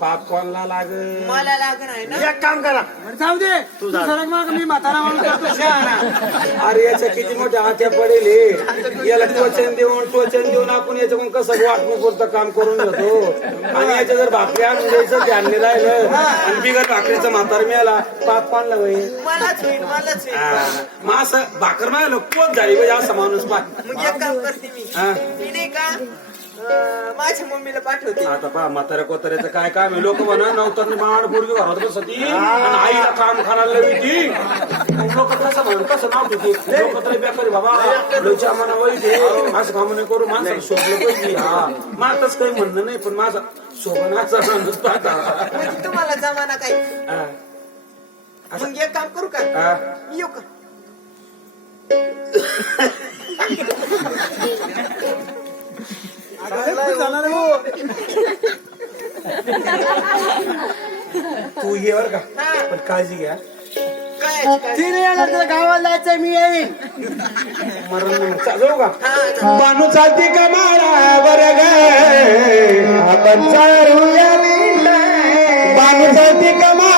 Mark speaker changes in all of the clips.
Speaker 1: पाप कोणला लाग
Speaker 2: मला लागण आहे ना?
Speaker 1: एक काम करा.
Speaker 3: जाऊ दे. तू सरक मग मी म्हातारा म्हणून करतो शहाणा.
Speaker 1: अरे याच्या किती मोठ्या हात्या पडेल. हे. याला टोचन देऊन टोचन देऊन आपण याच्याकडून कसं वाटणीपुरतं काम करून घेतो? आणि याच्या जर भाकरी आणून द्यायचं ध्यान नाही राहिलं. आणि बिगर भाकरीचं म्हातार मिळाला पाप कोणला होईल
Speaker 2: मलाच होईल मलाच होईल.
Speaker 1: हा. मग असं भाकर मिळालं कोण झाली पाहिजे असा माणूस
Speaker 2: मग एक काम करते मी.
Speaker 1: हा.
Speaker 2: मी नाही का अं, माझ्या मम्मीला पाठवते.
Speaker 1: आता पहा म्हाताऱ्या कोताऱ्याचं काय काम आहे लोक म्हणा नवतर माड पोरगी घरात बसती आणि आईला काम खाणार ती. लोक कसं म्हणून कसं नाव ठेवते लोक तर बेकारी बाबा लोच्या मना वाईट आहे असं काम नाही करू माणसाला शोभलं पाहिजे. हा. माझंच काही म्हणणं नाही पण माझा शोभनाचा माणूस पाहता
Speaker 2: तुम्हाला जमाना काही. मग एक काम करू का. मी येऊ का?
Speaker 3: अरे, खूप झालं रे भाऊ.
Speaker 1: तू ये बर का. पण काळजी घ्या.
Speaker 3: गावाला जायचंय मी येईन.
Speaker 1: मरण नाही चा- जाऊ का?
Speaker 2: हा
Speaker 1: बानू चालती का माळा बर ग? आपण चालूया बानू चालती का माळा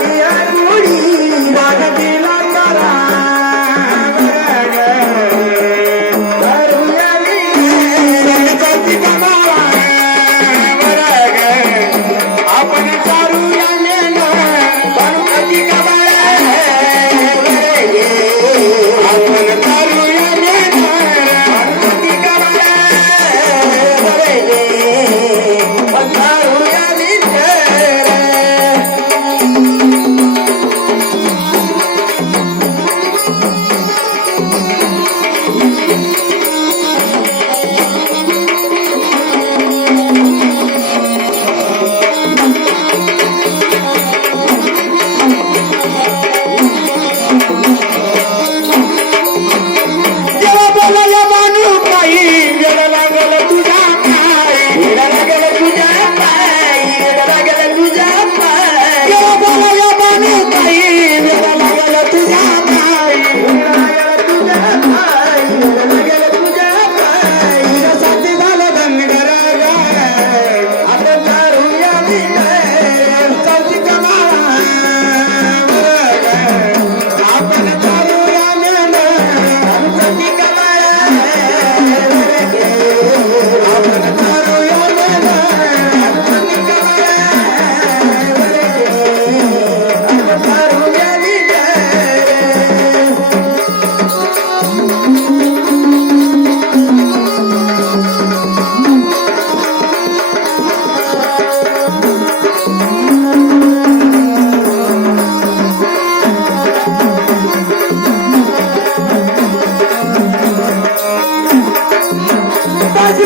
Speaker 1: Thank you.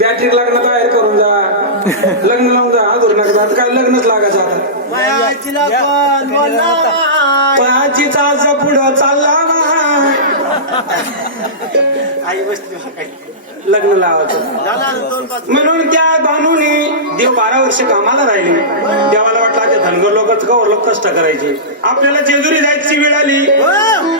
Speaker 1: बॅटरी लग्न तयार करून जा. लग्न लावून जा. अजून नका आता काय लग्नच लागायचं आता?
Speaker 3: पण
Speaker 1: आजीचा आजा पुढं चालला ना
Speaker 3: आई बसली.
Speaker 1: लग्न लावायचं.
Speaker 3: आता
Speaker 1: म्हणून त्या बानूने देव बारा वर्ष कामाला राहिले. देवाला वाटलं ते धनगर लोकच कवर लोक कष्ट करायचे. आपल्याला जेजुरी जायची वेळ आली.
Speaker 3: हो.